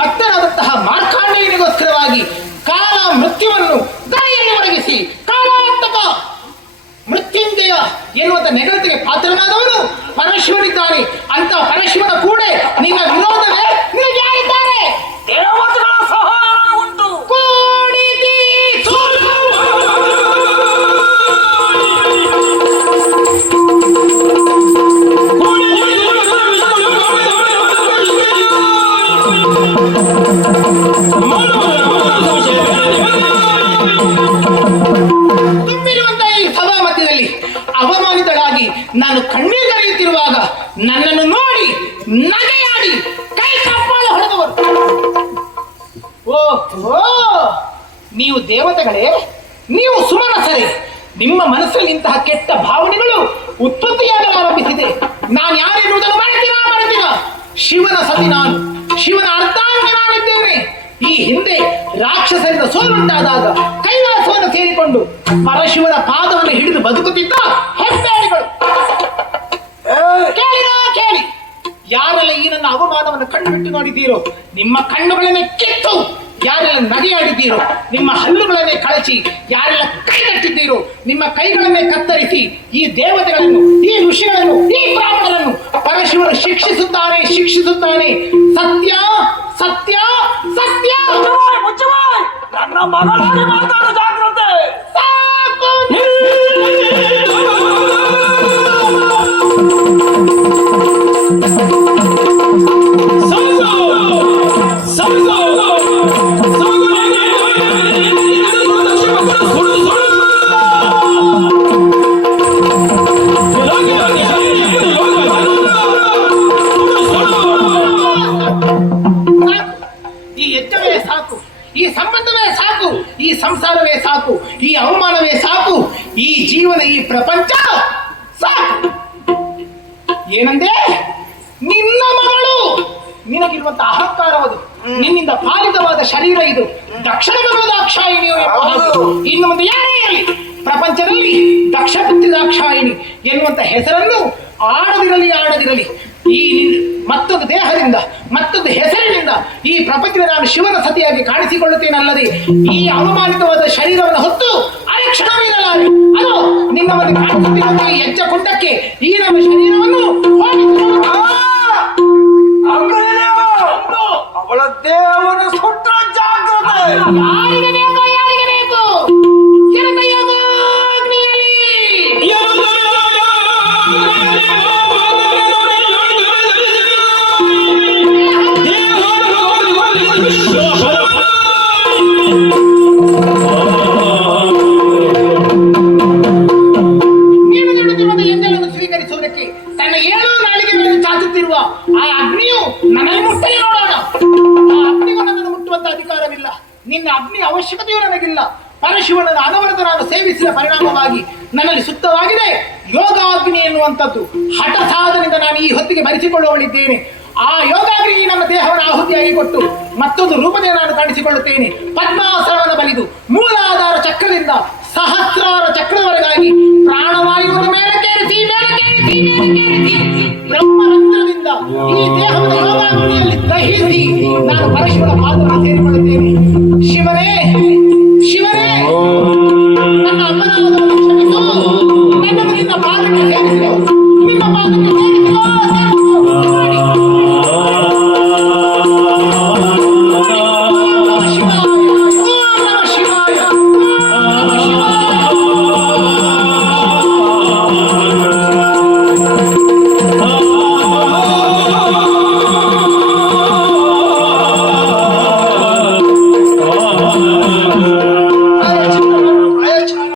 ಭಕ್ತನಾದಂತಹ ಮಾರ್ಕಾಂಡೇಯನಿಗೋಸ್ಕರವಾಗಿ ಕಾಲ ಮೃತ್ಯುವನ್ನು ದಾರಿಯಲ್ಲಿ ಒದಗಿಸಿ ಕಾಲಾಂತಕ ಮೃತ್ಯುಂಜಯ ಎನ್ನುವಂತ ನೆಗಳತಿಗೆ ಪಾತ್ರನಾದವನು ಪರಶಿವನಿದ್ದಾನೆ. ಅಂತ ಪರಶಿವನ ಕೂಡ ನಿನ್ನ ವಿರೋಧವೇ ನಿನಗೆ ಯಾರಿದ್ದಾರೆ? ದೇವತೆಗಳ ಸಹಾಯ ಉಂಟು. ತುಂಬಿರುವಂತಹ ಈ ಸಭಾ ಮಧ್ಯದಲ್ಲಿ ಅವಮಾನಿತಳಾಗಿ ನಾನು ಕಣ್ಣೀರು ಕರೆಯುತ್ತಿರುವಾಗ ನನ್ನನ್ನು ನೋಡಿ ನಗೆಯಾಡಿ ಕೈ ಕಪ್ಪಾಳ ಹೊಡೆದವರು. ಓಹೋ, ನೀವು ದೇವತೆಗಳೇ, ನೀವು ಸುಮನಸರೇ. ನಿಮ್ಮ ಮನಸ್ಸಲ್ಲಿ ಇಂತಹ ಕೆಟ್ಟ ಭಾವನೆಗಳು ಉತ್ಪತ್ತಿಯಾಗಲಾರಂಭಿಸಿದೆ. ನಾನು ಯಾರೆನ್ನುವುದನ್ನು ಮಾಡ್ತೀರಾ? ಶಿವನ ಸತಿ ನಾನು, ಶಿವನ ಅರ್ಧಾಂಗ ನಾನಿದ್ದೇನೆ. ಈ ಹಿಂದೆ ರಾಕ್ಷಸರಿಂದ ಸೋಲುಂಟಾದಾಗ ಕೈಲಾಸವನ್ನು ಸೇರಿಕೊಂಡು ಪರಶಿವನ ಪಾದವನ್ನು ಹಿಡಿದು ಬದುಕುತ್ತಿದ್ದ ಹೆಬ್ಬೆರಳುಗಳು. ಕೇಳಿ, ಯಾರೆಲ್ಲ ಈ ನನ್ನ ಅವಮಾನವನ್ನು ಕಣ್ಣು ಬಿಟ್ಟು ನೋಡಿದ್ದೀರೋ, ನಿಮ್ಮ ಕಣ್ಣುಗಳನ್ನೇ ಕಿತ್ತು ಯಾರೆಲ್ಲ ನಗೆಯಾಡಿದ್ದೀರೋ, ನಿಮ್ಮ ಹಲ್ಲುಗಳನ್ನೇ ಕಳಚಿ ಯಾರೆಲ್ಲ ಕೈಗಟ್ಟಿದ್ದೀರೋ, ನಿಮ್ಮ ಕೈಗಳನ್ನೇ ಕತ್ತರಿಸಿ ಈ ದೇವತೆಗಳನ್ನು, ಈ ಋಷಿಗಳನ್ನು, ಈ ಬ್ರಾಹ್ಮಣರನ್ನು ಪರಶಿವನು ಶಿಕ್ಷಿಸುತ್ತಾನೆ. ಸತ್ಯ ಸತ್ಯ ಸತ್ಯ. ನನ್ನ ಮಗಳಾಗಿ ಮಾತಾಡು, ಜಾಗ್ರತೆ. ಸಾಕು. ಈ ಯಜ್ಞವೇ ಸಾಕು, ಈ ಸಂಬಂಧವೇ ಸಾಕು, ಈ ಸಂಸಾರವೇ ಸಾಕು, ಈ ಅವಮಾನವೇ ಸಾಕು, ಈ ಜೀವನ, ಈ ಪ್ರಪಂಚ ಸಾಕು. ಏನಂದೆ? ನಿನ್ನ ಮಗಳು, ನಿನಗಿರುವಂತ ಅಹಂಕಾರವದು, ನಿನ್ನಿಂದ ಪಾಲಿತವಾದ ಶರೀರ ಇದು. ದಕ್ಷಿಣ ದಾಕ್ಷಾಯಿಣಿಯು ಇನ್ನು ಮುಂದೆ ಯಾರೇ ಇರಲಿ ಪ್ರಪಂಚದಲ್ಲಿ ದಕ್ಷ ದಾಕ್ಷಾಯಿಣಿ ಎನ್ನುವಂತ ಹೆಸರನ್ನು ಆಡದಿರಲಿ. ಈ ಮತ್ತೊಂದು ದೇಹದಿಂದ, ಮತ್ತೊಂದು ಹೆಸರಿನಿಂದ ಈ ಪ್ರಪಂಚದಲ್ಲಿ ನಾನು ಶಿವನ ಸತಿಯಾಗಿ ಕಾಣಿಸಿಕೊಳ್ಳುತ್ತೇನಲ್ಲದೆ ಈ ಅವಮಾನಿತವಾದ ಶರೀರವನ್ನು ಹೊತ್ತು ಅರಕ್ಷಣವಿರಲಾರೆ. ಅದು ನಿನ್ನ ಮುಂದೆ ಕಾಣಿಸುತ್ತಿರುವ ಈ ಹೆಜ್ಜೆ ಕುಂಡಕ್ಕೆ ಈ ನಮ್ಮ ಶರೀರವನ್ನು ಅವಳ ದೇವರ ಸುಟ್ಟ ಜಾಗ್ರತೆ. ಯಾರಿಗೆ ಬೇಕು ಸ್ವೀಕರಿಸುವುದಕ್ಕೆ ತನ್ನ 7 ನಾಲಿಗೆಗಳನ್ನು ಚಾಚುತ್ತಿರುವ ಆ ಅಗ್ನಿಯು ನನ್ನಲ್ಲಿ ಮುಟ್ಟಲಿ ನೋಡೋಣ. ಆ ಅಗ್ನಿಗೂ ನನ್ನನ್ನು ಮುಟ್ಟುವಂತ ಅಧಿಕಾರವಿಲ್ಲ. ನಿನ್ನ ಅಗ್ನಿ ಅವಶ್ಯಕತೆಯೂ ನನಗಿಲ್ಲ. ಪರಶಿವನನ್ನು ಅನವರತ ನಾನು ಸೇವಿಸಿದ ಪರಿಣಾಮವಾಗಿ ನನ್ನಲ್ಲಿ ಸುತ್ತವಾಗಿದೆ ಯೋಗಾಗ್ನಿ ಎನ್ನುವಂಥದ್ದು. ಹಠ ಸಾಧನೆಯಿಂದ ನಾನು ಈ ಹೊತ್ತಿಗೆ ಭರಿಸಿಕೊಳ್ಳುವಳಿದ್ದೇನೆ. ಆ ಯೋಗಾಗ್ನಿ ನಮ್ಮ ದೇಹವನ್ನು ಆಹುತಿಯಾಗಿ ಕೊಟ್ಟು ಮತ್ತೊಂದು ರೂಪದೇ ನಾನು ಕಾಣಿಸಿಕೊಳ್ಳುತ್ತೇನೆ. ಪದ್ಮಾಸನವನ್ನು ಬಲಿದು ಮೂಲಾಧಾರ ಚಕ್ರದಿಂದ ಸಹಸ್ರಾರ ಚಕ್ರದವರೆಗಾಗಿ